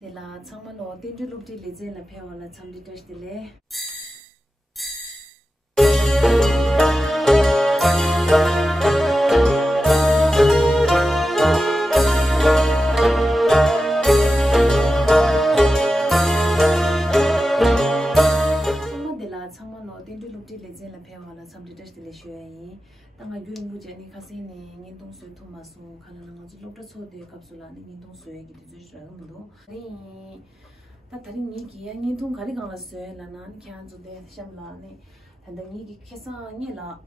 Nela changma lo tindu lupti leje la phe wala chamdi test dile changma lo tindu lupti leje la phe wala chamdi test dile shwe tanga yuing bu je ni khasi ni ngin tong sui thoma su khala na ju lokta so de kapsula ni ngin tong sui gi ju ju ra mu ni ta tari ni ki ngin tong khali ga la sui la na kyan ju de sham la ni thanda ni ki khesa ni la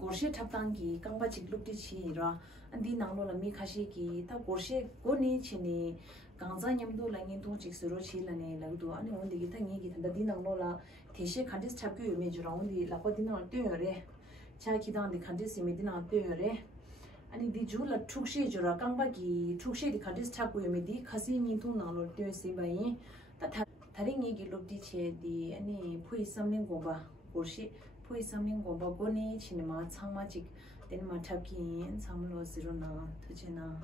gorshe thap tang gi kangba chik lupti chi ra andi nang lo la mi khashi ki ta gorshe go ni chi ni gangza nyam do la ngin tong chik suro chi la ne la do ani on de gi ta ni gi thanda di nang lo la theshe khandis chap gyu me ju ra on di la ko di na de re cha kidang di khandis me di na de re ani di ju la thukshe ju ra kangba gi thukshe di khandis chap gyu me di khasi ngin tong na lo de se ba yin ta thari ngi gi lupti che di ani phui samling go ba gorshi phui samling go ba go ni chinema changma chik den ma thapki yin samlo zero na thujena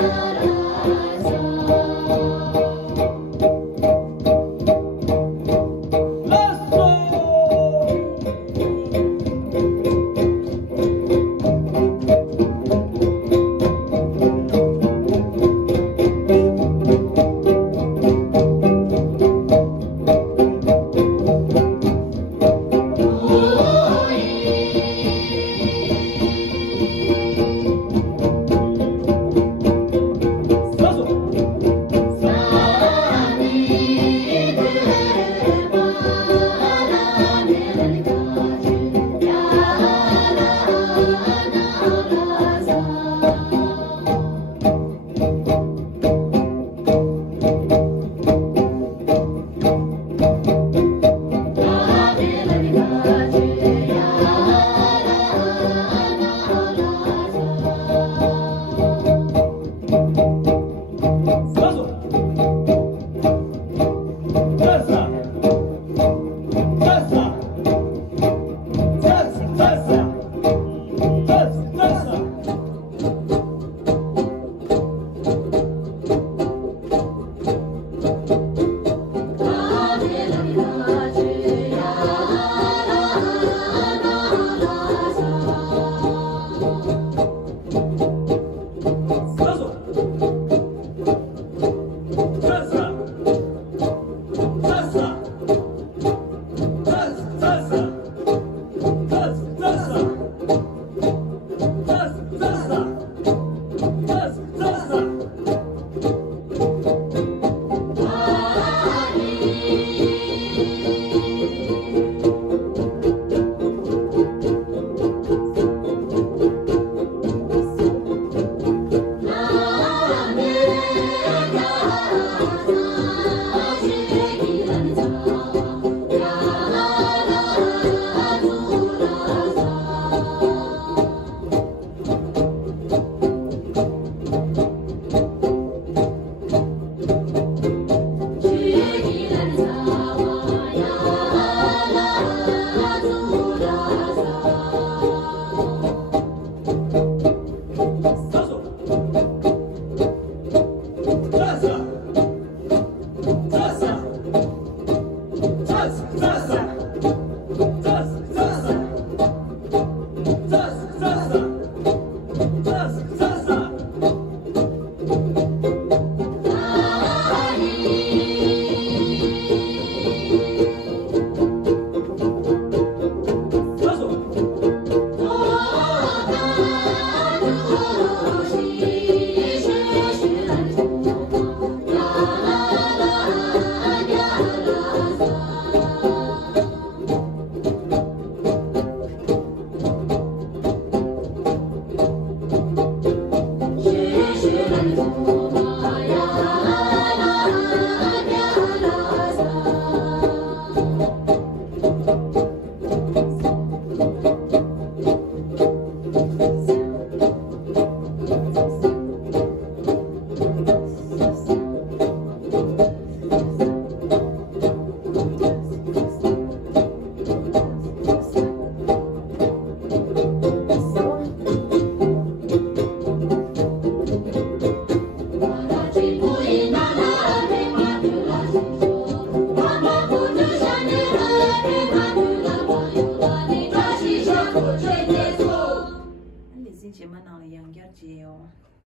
Yeah.